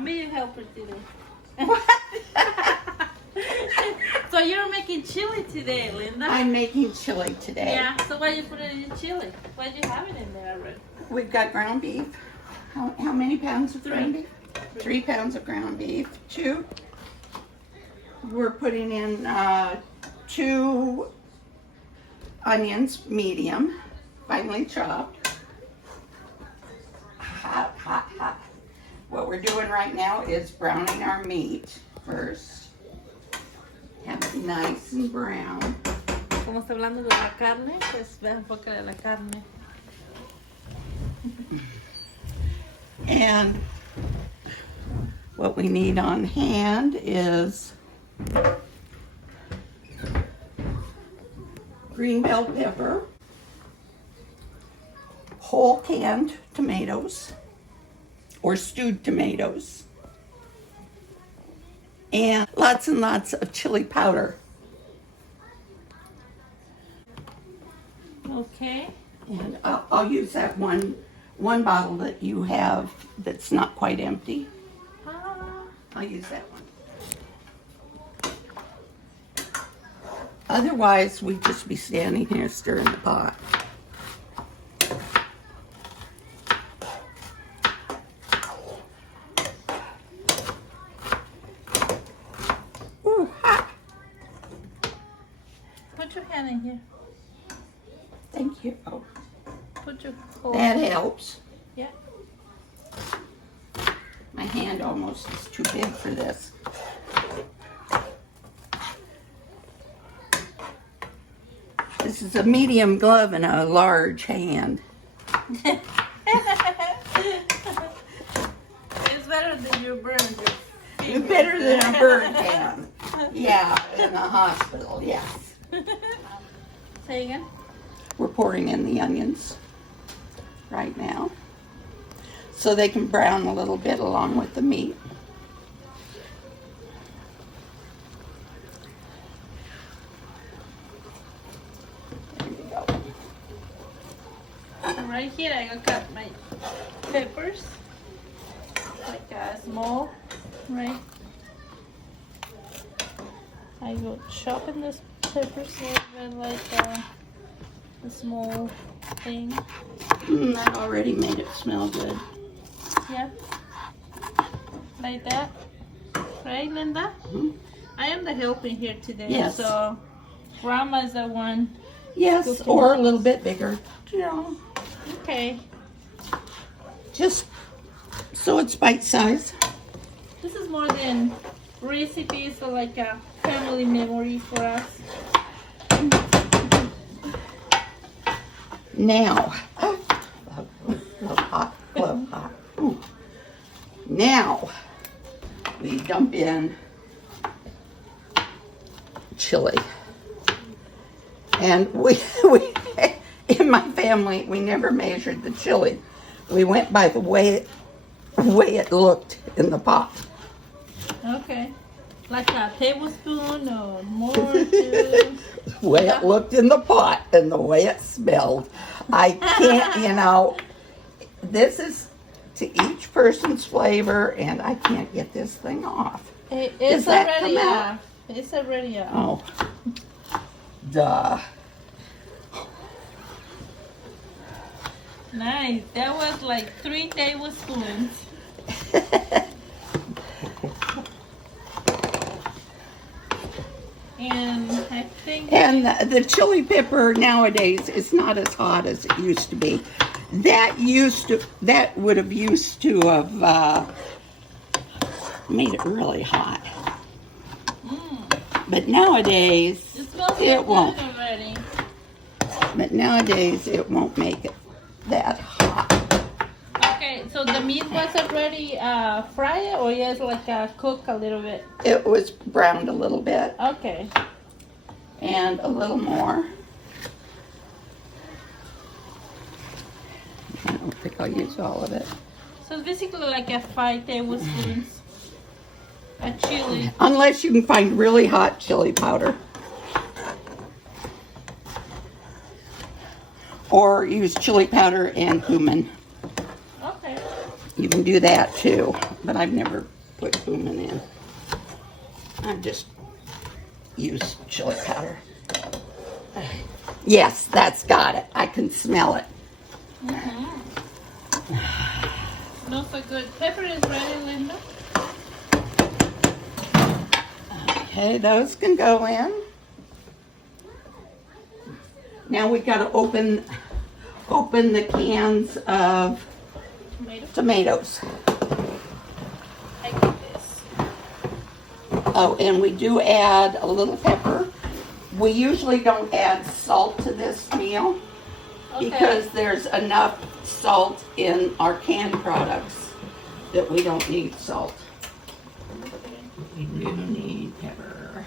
I'm being helper today. What? So you're making chili today, Linda? I'm making chili today. Yeah, so why you put it in chili? Why do you have it in there already? We've got ground beef. How many pounds of ground beef? 3. 3 pounds of ground beef. 2. We're putting in 2 onions, medium, finely chopped. Hot, hot, hot. What we're doing right now is browning our meat first. Have it nice and brown. Como está hablando de la carne, pues ve a enfocar a la carne. And what we need on hand is green bell pepper, whole canned tomatoes or stewed tomatoes, and lots of chili powder. Okay. And I'll use that one bottle that you have that's not quite empty. I'll use that one. Otherwise, we'd just be standing here stirring the pot. Ooh, hot. Put your hand in here. Thank you. Oh, Put your that helps. Yeah. My hand almost is too big for this. This is a medium glove and a large hand. It's better than you burned your It's better than a burn hand. Yeah, in a hospital, yes. Say again? We're pouring in the onions right now so they can brown a little bit along with the meat. There we go. Right here I gonna cut my peppers like a small, right? I go chopping this peppers a little bit like a small thing. That already made it smell good. Yeah. Like that. Right, Linda? Mhm. I am the helping here today. Yes. So Grandma's the one. Yes, or a little bit bigger. You know, Okay. just so it's bite size. This is more than recipes, but like a family memory for us. Now, love hot, love hot. Ooh. Now, we dump in chili. And we in my family, we never measured the chili. We went by the way it looked in the pot. Okay. Like a tablespoon or more to... The way it looked in the pot and the way it smelled. I can't, this is to each person's flavor, and I can't get this thing off. It's Does that already come out? It's already Oh, duh. Nice. That was like 3 tablespoons. And I think... And the chili pepper nowadays is not as hot as it used to be. That would have used to have made it really hot. But nowadays, it won't. Already. But nowadays, it won't make it that hot. Okay, so the meat was already fried, or just like cook a little bit? It was browned a little bit Okay. and a little more. I don't think I'll use all of it. So it's basically like a 5 tablespoons of chili. Unless you can find really hot chili powder. Or use chili powder and cumin. Okay. You can do that too. but I've never put cumin in. I just use chili powder. Yes, that's got it. I can smell it. Smells so good. Pepper is ready, Linda. Okay, those can go in. Now we got to open the cans of tomatoes. I got this. Oh, and we do add a little pepper. We usually don't add salt to this meal because there's enough salt in our canned products that we don't need salt. We do need pepper.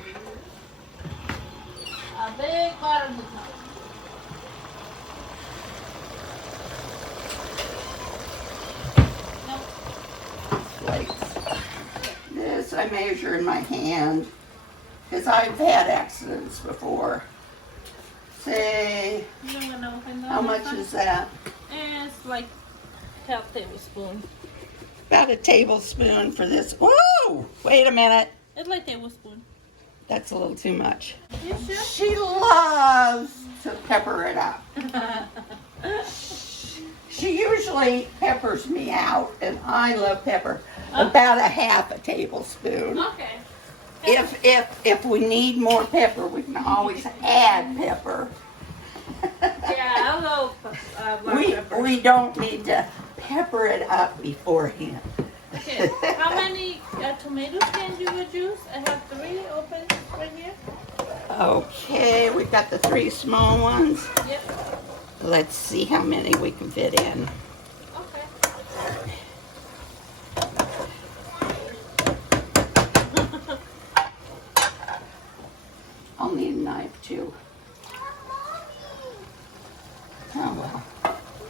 A big bottom of the top. Flakes. This I measure in my hand because I've had accidents before. Say, how much is that? It's like half tablespoon. About a tablespoon for this. Whoa! Wait a minute. It's like tablespoon. That's a little too much. You sure? She loves to pepper it up. She usually peppers me out, and I love pepper. About a half a tablespoon. Okay. If we need more pepper, we can always add pepper. Yeah, I love black pepper. We don't need to pepper it up beforehand. Okay, how many tomatoes can you use? I have 3 open right here. Okay, we've got the 3 small ones. Yep. Let's see how many we can fit in. Okay. I'll need a knife too. Oh well.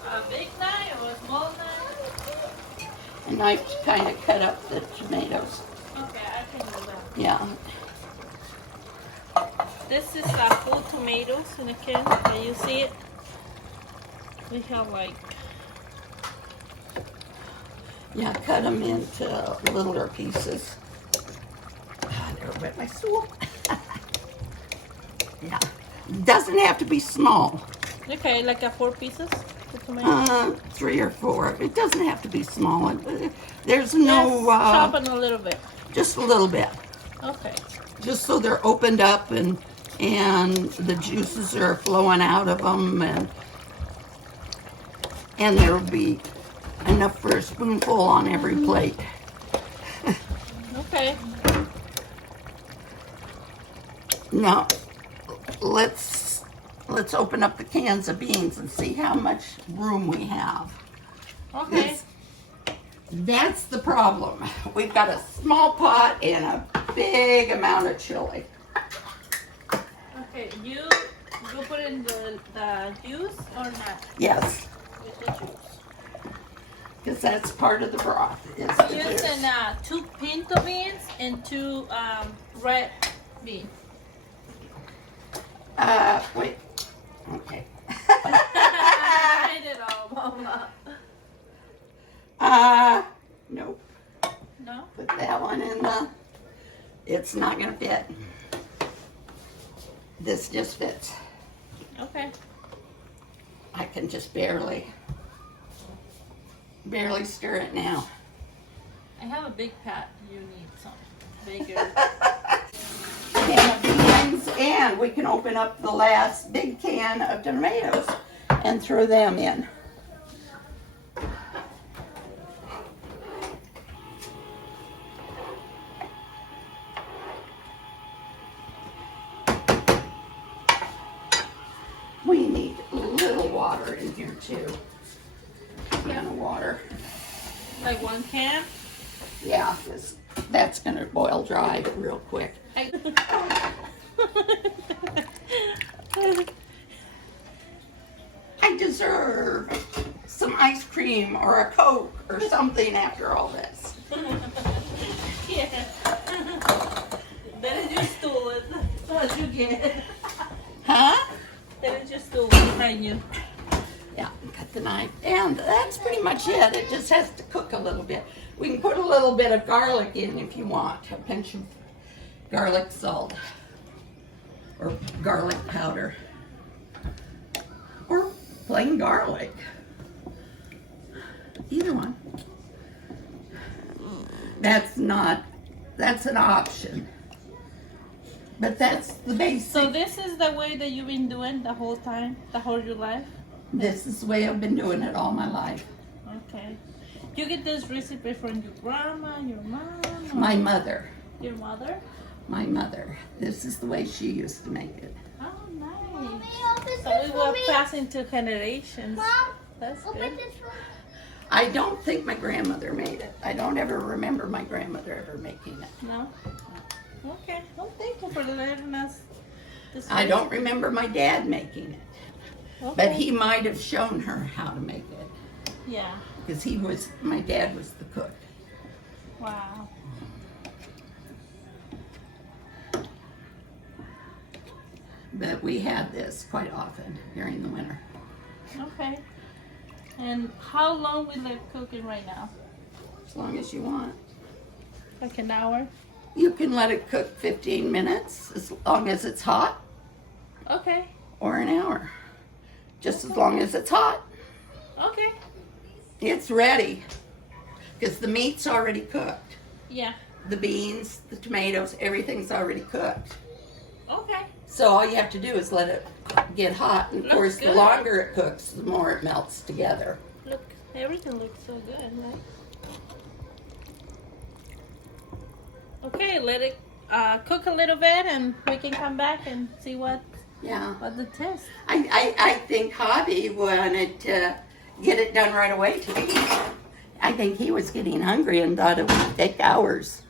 A big knife or a small knife? A knife to kind of cut up the tomatoes. Okay, I can do that. Yeah. This is full tomatoes in a can. Can you see it? We have like... Yeah, cut them into littler pieces. I never wet my stool. Yeah. Doesn't have to be small. Okay, like 4 pieces? The tomatoes? 3 or 4. It doesn't have to be small. There's no... chop it a little bit. Just a little bit. Okay. Just so they're opened up and the juices are flowing out of them, and there will be enough for a spoonful on every plate. Okay. Now, let's open up the cans of beans and see how much room we have. Okay. That's the problem. We've got a small pot and a big amount of chili. Okay, you put in the juice or not? Yes, With the juice. because that's part of the broth. Is the juice. Using 2 pinto beans and 2 red beans. Wait. Okay. I did it all, Mama. Nope. No? Put that one in the... It's not gonna fit. This just fits. Okay. I can just barely stir it now. I have a big pot. You need some bigger. Can of beans, and we can open up the last big can of tomatoes and throw them in. We need a little water in here too. A can of water. Like 1 can? Yeah, that's gonna boil dry real quick. I deserve some ice cream or a Coke or something after all this. Yeah. That is your stool. That's what you get. Huh? That is your stool behind you. Yeah, cut the knife. And that's pretty much it. It just has to cook a little bit. We can put a little bit of garlic in if you want, a pinch of garlic salt or garlic powder or plain garlic. Either one. That's an option. But that's the basic. So this is the way that you've been doing the whole time, the whole your life? This is the way I've been doing it all my life. Okay. You get this recipe from your grandma, your mom? Or My mother. Your mother? My mother. This is the way she used to make it. Oh, nice. So we were passing to generations. Mom, That's open good. this one. I don't think my grandmother made it. I don't ever remember my grandmother ever making it. No? Okay. Well, thank you for letting us this I don't remember my dad making it. Okay. But he might have shown her how to make it. Yeah. Because my dad was the cook. Wow. But we had this quite often during the winter. Okay. And how long will it cooking right now? As long as you want. Like an hour? You can let it cook 15 minutes as long as it's hot, Okay. or an hour. Just as long as it's hot. Okay. It's ready. Because the meat's already cooked. Yeah. The beans, the tomatoes, everything's already cooked. Okay. So all you have to do is let it get hot. And of Looks course, the good. longer it cooks, the more it melts together. Look, everything looks so good, right? Okay, let it cook a little bit and we can come back and see what Yeah. the test. I think Hobby wanted to get it done right away today. I think he was getting hungry and thought it would take hours.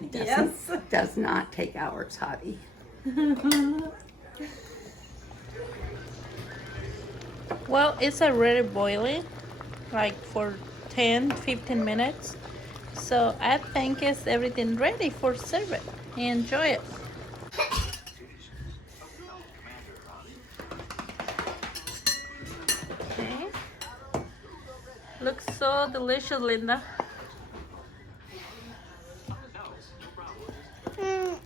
It does not take hours, Hobby. Well, it's already boiling, like for 10-15 minutes. So I think it's everything ready for serve it. Enjoy it. Okay. Looks so delicious, Linda. A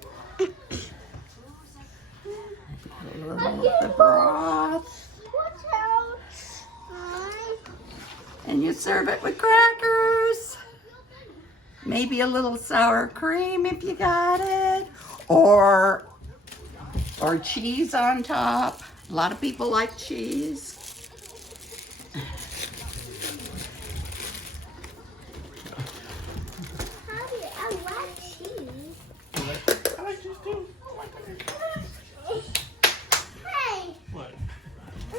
little of the broth. Watch out. And you serve it with crackers. Maybe a little sour cream if you got it. Or cheese on top. A lot of people like cheese. I like cheese. I like cheese too. Hey. What? I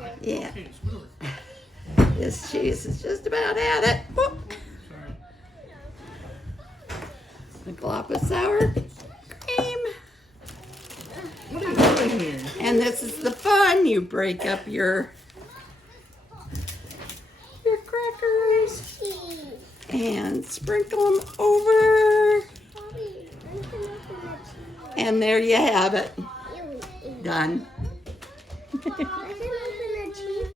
like cheese. Yeah, Cheese, really? this cheese is just about at it. Whoop. Sorry. A glop of sour cream. What are you doing here? And this is the fun. You break up your crackers Cheese. and sprinkle them over. Bobby, I'm gonna open that cheese. And there you have it. Ew, ew. Done. I